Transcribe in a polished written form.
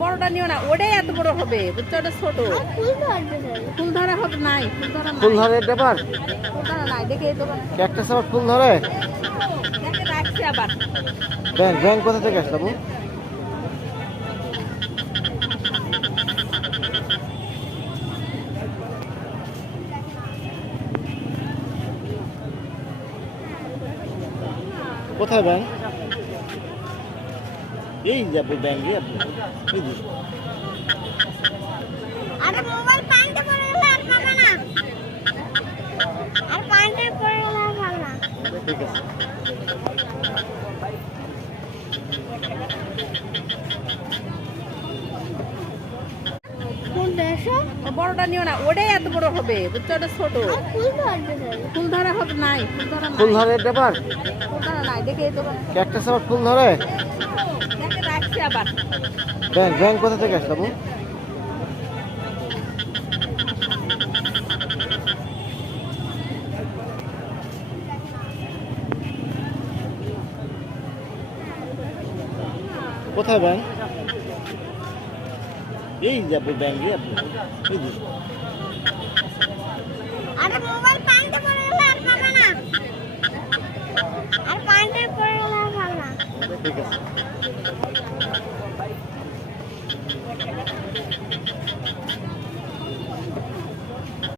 বড়টা নিও না, ওটাই এত বড় হবে, বুঝছো? ওটা ছোট। ফুল ধরা হবে নাই, ফুল ধরে ব্যাপার ফুল ধরা নাই, দেখে এই দোকানে ক্যাকটাস আবার ফুল ধরে। দেখে রাখছি আবার। ব্যাংক ব্যাংক কোথা থেকে আসলো বাবু? কোথায় ব্যাংক? এই যাবো ব্যাংকে আপনি এই যে। আরে মোবাইল পানিতে পড়ে গেলে আর পাবে না। আর পানিতে পড়ে গেলে আর পাবে না। ঠিক আছে। বড়টা নিও না, ওটাই এত বড় হবে, বুঝছো? ওটা ছোট। ফুল ধরা হবে নাই, ফুল ধরে ব্যাপার ফুল ধরা নাই, দেখে এই দোকানে ক্যাকটাস আবার ফুল ধরে। দেখে রাখছি আবার। ব্যাংক ব্যাংক কোথা থেকে আসলো বাবু? কোথায় ব্যাংক? এই যাবো ব্যাংকে আপনি এই যে। আরে মোবাইল পানিতে পড়ে গেলে আর পাবে না। আর পানিতে পড়ে গেলে আর পাবে না। ঠিক আছে।